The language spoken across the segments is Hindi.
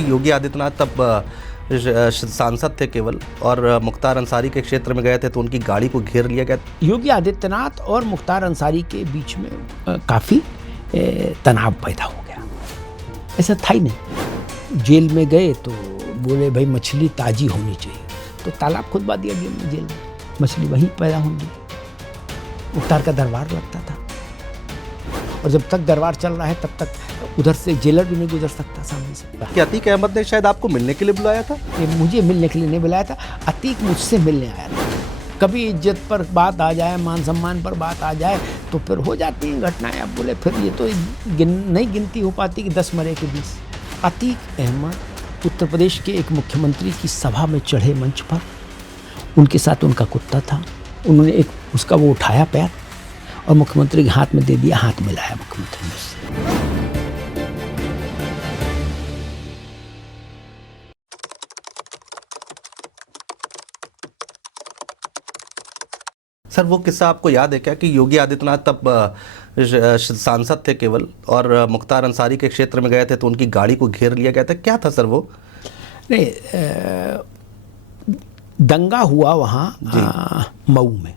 कि योगी आदित्यनाथ तब सांसद थे केवल, और मुख्तार अंसारी के क्षेत्र में गए थे तो उनकी गाड़ी को घेर लिया गया। योगी आदित्यनाथ और मुख्तार अंसारी के बीच में काफ़ी तनाव पैदा हो गया। ऐसा था ही नहीं। जेल में गए तो बोले भाई मछली ताज़ी होनी चाहिए, तो तालाब खुदवा दिया गया जेल में, मछली वहीं पैदा होंगी। मुख्तार का दरबार लगता था, और जब तक दरबार चल रहा है तब तक उधर से जेलर भी नहीं गुजर सकता सामने से। कि अतीक अहमद ने शायद आपको मिलने के लिए बुलाया था? मुझे मिलने के लिए नहीं बुलाया था, अतीक मुझसे मिलने आया था। कभी इज्जत पर बात आ जाए, मान सम्मान पर बात आ जाए तो फिर हो जाती हैं घटनाएं। अब बोले फिर ये तो नहीं गिनती हो पाती कि 10 मरे के 20। अतीक अहमद उत्तर प्रदेश के एक मुख्यमंत्री की सभा में चढ़े मंच पर, उनके साथ उनका कुत्ता था, उन्होंने एक उसका वो उठाया पैर और मुख्यमंत्री के हाथ में दे दिया, हाथ मिलाया मुख्यमंत्री ने उससे। सर वो किस्सा आपको याद है क्या कि योगी आदित्यनाथ तब सांसद थे केवल, और मुख्तार अंसारी के क्षेत्र में गए थे तो उनकी गाड़ी को घेर लिया गया था? क्या था सर वो? नहीं, दंगा हुआ वहाँ मऊ में,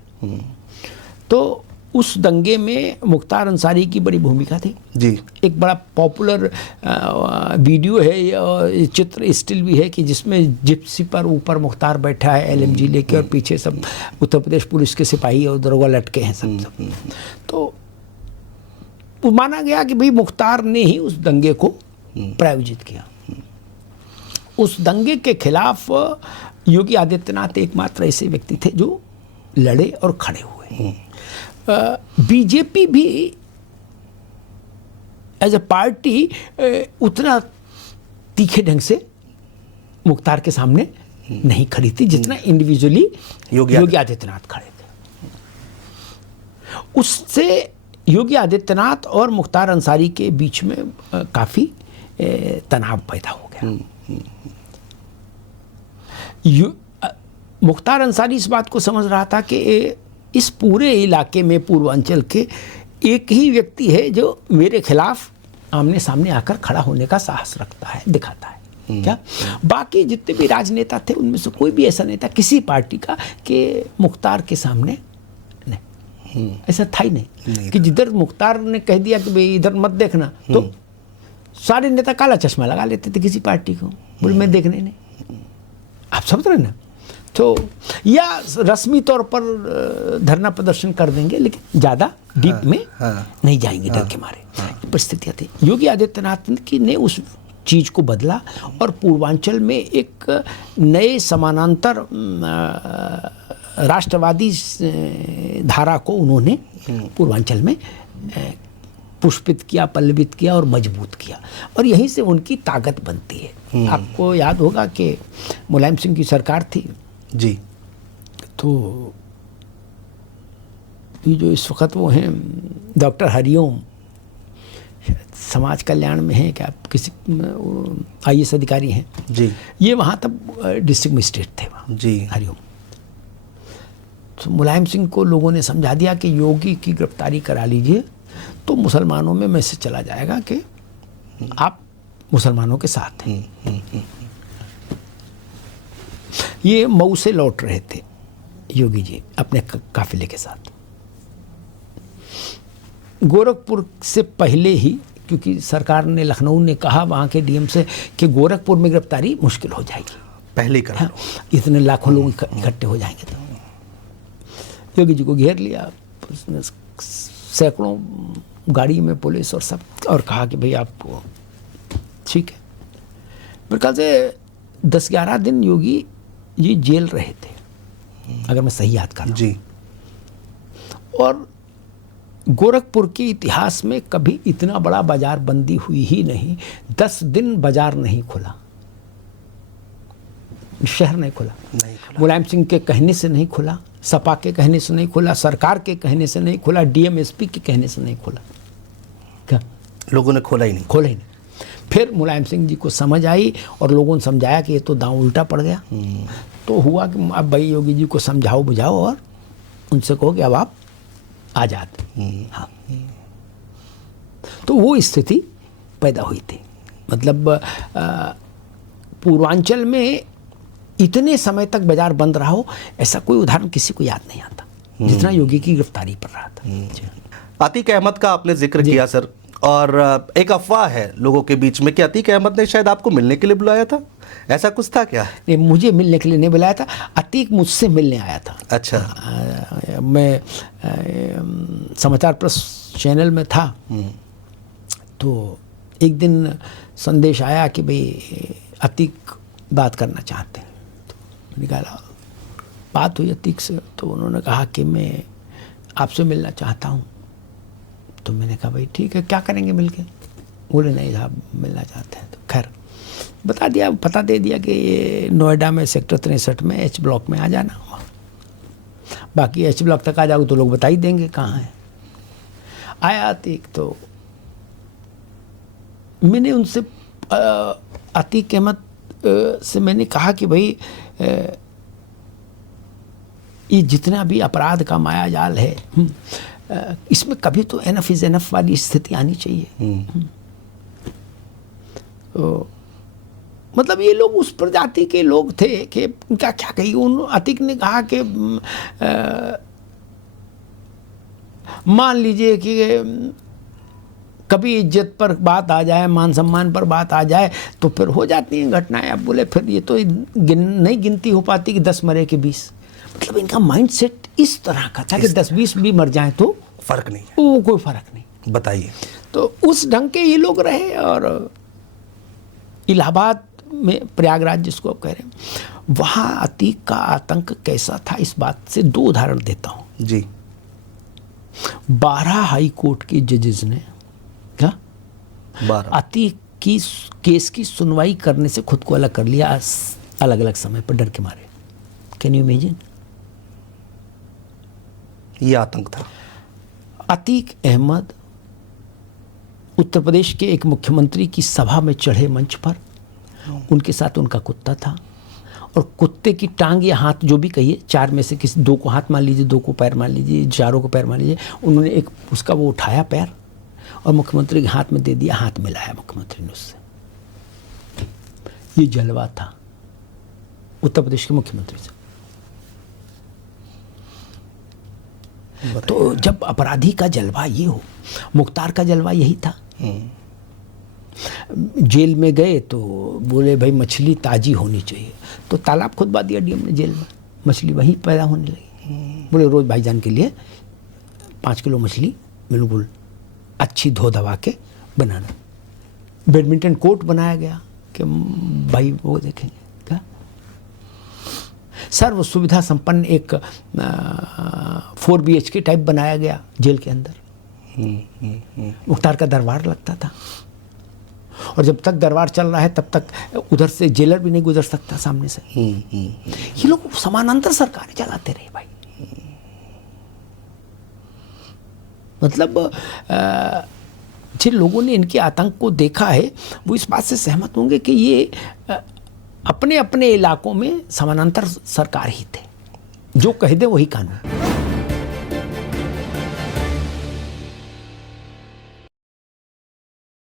तो उस दंगे में मुख्तार अंसारी की बड़ी भूमिका थी जी। एक बड़ा पॉपुलर वीडियो है, चित्र स्टिल भी है कि जिसमें जिप्सी पर ऊपर मुख्तार बैठा है एलएमजी लेके, और पीछे सब उत्तर प्रदेश पुलिस के सिपाही और दरोगा लटके हैं सब। तो माना गया कि भाई मुख्तार ने ही उस दंगे को प्रायोजित किया। उस दंगे के खिलाफ योगी आदित्यनाथ एकमात्र ऐसे व्यक्ति थे जो लड़े और खड़े हुए। बीजेपी भी एज ए पार्टी उतना तीखे ढंग से मुख्तार के सामने नहीं खड़ी थी जितना इंडिविजुअली योगी आदित्यनाथ खड़े थे। उससे योगी आदित्यनाथ और मुख्तार अंसारी के बीच में काफ़ी तनाव पैदा हो गया। मुख्तार अंसारी इस बात को समझ रहा था कि इस पूरे इलाके में पूर्वांचल के एक ही व्यक्ति है जो मेरे खिलाफ आमने सामने आकर खड़ा होने का साहस रखता है, दिखाता है। क्या बाकी जितने भी राजनेता थे उनमें से कोई भी ऐसा नेता किसी पार्टी का कि मुख्तार के सामने नहीं, ऐसा था ही नहीं कि जिधर मुख्तार ने कह दिया कि भाई इधर मत देखना, तो सारे नेता काला चश्मा लगा लेते थे किसी पार्टी को, बोले मैं देखने नहीं। आप समझ रहे ना? तो या रस्मी तौर पर धरना प्रदर्शन कर देंगे, लेकिन ज़्यादा डीप में नहीं जाएंगे डर के मारे। परिस्थितियाँ थी। योगी आदित्यनाथ ने उस चीज़ को बदला और पूर्वांचल में एक नए समानांतर राष्ट्रवादी धारा को उन्होंने पूर्वांचल में पुष्पित किया, पल्लवित किया और मजबूत किया, और यहीं से उनकी ताकत बनती है। आपको याद होगा कि मुलायम सिंह की सरकार थी जी, तो ये जो इस वक्त वो हैं डॉक्टर हरिओम, समाज कल्याण में हैं क्या, किसी IAS अधिकारी हैं जी, ये वहाँ तब डिस्ट्रिक्ट मजिस्ट्रेट थे वहाँ जी हरिओम। तो मुलायम सिंह को लोगों ने समझा दिया कि योगी की गिरफ्तारी करा लीजिए तो मुसलमानों में मैसेज चला जाएगा कि आप मुसलमानों के साथ हैं। ये मऊ से लौट रहे थे योगी जी अपने काफिले के साथ। गोरखपुर से पहले ही, क्योंकि सरकार ने, लखनऊ ने कहा वहाँ के DM से कि गोरखपुर में गिरफ्तारी मुश्किल हो जाएगी, पहले ही कर लो, इतने लाखों लोग इकट्ठे हो जाएंगे। तो योगी जी को घेर लिया, सैकड़ों गाड़ी में पुलिस और सब, और कहा कि भाई आपको ठीक है। मेरे ख्याल से 10-11 दिन योगी ये जेल रहे थे, अगर मैं सही याद कर रहा हूं जी। और गोरखपुर के इतिहास में कभी इतना बड़ा बाजार बंदी हुई ही नहीं। 10 दिन बाजार नहीं खुला, शहर नहीं खुला। मुलायम सिंह के कहने से नहीं खुला, सपा के कहने से नहीं खुला, सरकार के कहने से नहीं खुला, DM SP के कहने से नहीं खुला। क्या लोगों ने खोला ही नहीं। फिर मुलायम सिंह जी को समझ आई और लोगों ने समझाया कि ये तो दांव उल्टा पड़ गया। तो हुआ कि अब भाई योगी जी को समझाओ बुझाओ और उनसे कहो कि अब आप आज़ाद। हाँ, तो वो स्थिति पैदा हुई थी। मतलब पूर्वांचल में इतने समय तक बाजार बंद रहा हो, ऐसा कोई उदाहरण किसी को याद नहीं आता जितना योगी की गिरफ्तारी पर रहा था। अतीक अहमद का आपने जिक्र किया सर, और एक अफवाह है लोगों के बीच में कि अतीक अहमद ने शायद आपको मिलने के लिए बुलाया था, ऐसा कुछ था क्या? नहीं, मुझे मिलने के लिए नहीं बुलाया था, अतीक मुझसे मिलने आया था। अच्छा। मैं समाचार प्लस चैनल में था, तो एक दिन संदेश आया कि भाई अतीक बात करना चाहते हैं। तो मैंने कहा, बात हुई अतीक से, तो उन्होंने कहा कि मैं आपसे मिलना चाहता हूँ। तो मैंने कहा भाई ठीक है, क्या करेंगे मिलके? बोले नहीं साहब मिलना चाहते हैं। तो खैर बता दिया, पता दे दिया कि ये नोएडा में सेक्टर 63 में एच ब्लॉक में आ जाना। बाकी एच ब्लॉक तक आ जाओ तो लोग बता ही देंगे कहाँ है। आया अतीक, तो मैंने उनसे अतीक अहमद से मैंने कहा कि भाई ये जितना भी अपराध का माया जाल है, इसमें कभी तो एनफ इज एनफ वाली स्थिति आनी चाहिए। तो मतलब ये लोग उस प्रजाति के लोग थे कि उनका क्या कही। उन अतीक ने कहा कि मान लीजिए कि कभी इज्जत पर बात आ जाए, मान सम्मान पर बात आ जाए तो फिर हो जाती हैं घटनाएं। अब बोले फिर ये तो नहीं गिनती हो पाती कि 10 मरे के 20। मतलब इनका माइंड सेट इस तरह का था कि 10-20 भी मर जाएं तो फर्क नहीं है, वो कोई फर्क नहीं। बताइए। तो उस ढंग के ये लोग रहे। और इलाहाबाद में, प्रयागराज जिसको आप कह रहे हैं, वहाँ अतीक का आतंक कैसा था, इस बात से 2 उदाहरण देता हूँ जी। 12 हाई कोर्ट के जजेस ने क्या 12 अतीक की केस की सुनवाई करने से खुद को अलग कर लिया, अलग अलग समय पर डर के मारे। Can you imagine? ये आतंक था। अतीक अहमद उत्तर प्रदेश के एक मुख्यमंत्री की सभा में चढ़े मंच पर, उनके साथ उनका कुत्ता था, और कुत्ते की टांग या हाथ जो भी कहिए, 4 में से किसी 2 को हाथ मान लीजिए, 2 को पैर मान लीजिए, 4 को पैर मान लीजिए, उन्होंने एक उसका वो उठाया पैर और मुख्यमंत्री के हाथ में दे दिया, हाथ मिलाया मुख्यमंत्री ने उससे। ये जलवा था उत्तर प्रदेश के मुख्यमंत्री से। तो जब अपराधी का जलवा ये हो, मुख्तार का जलवा यही था। जेल में गए तो बोले भाई मछली ताजी होनी चाहिए, तो तालाब खुदवा दिया डीएम ने जेल में, मछली वहीं पैदा होने लगी। बोले रोज भाईजान के लिए 5 किलो मछली बिल्कुल अच्छी धो दबा के बनाना। बैडमिंटन कोर्ट बनाया गया कि भाई वो देखेंगे क्या, सर्व सुविधा संपन्न एक 4 BHK टाइप बनाया गया जेल के अंदर। मुख्तार का दरबार लगता था, और जब तक दरबार चल रहा है तब तक उधर से जेलर भी नहीं गुजर सकता सामने से। ये लोग समानांतर सरकारें चलाते रहे भाई। मतलब जिन लोगों ने इनके आतंक को देखा है वो इस बात से सहमत होंगे कि ये अपने अपने इलाकों में समानांतर सरकार ही थे, जो कह दे वही कानून।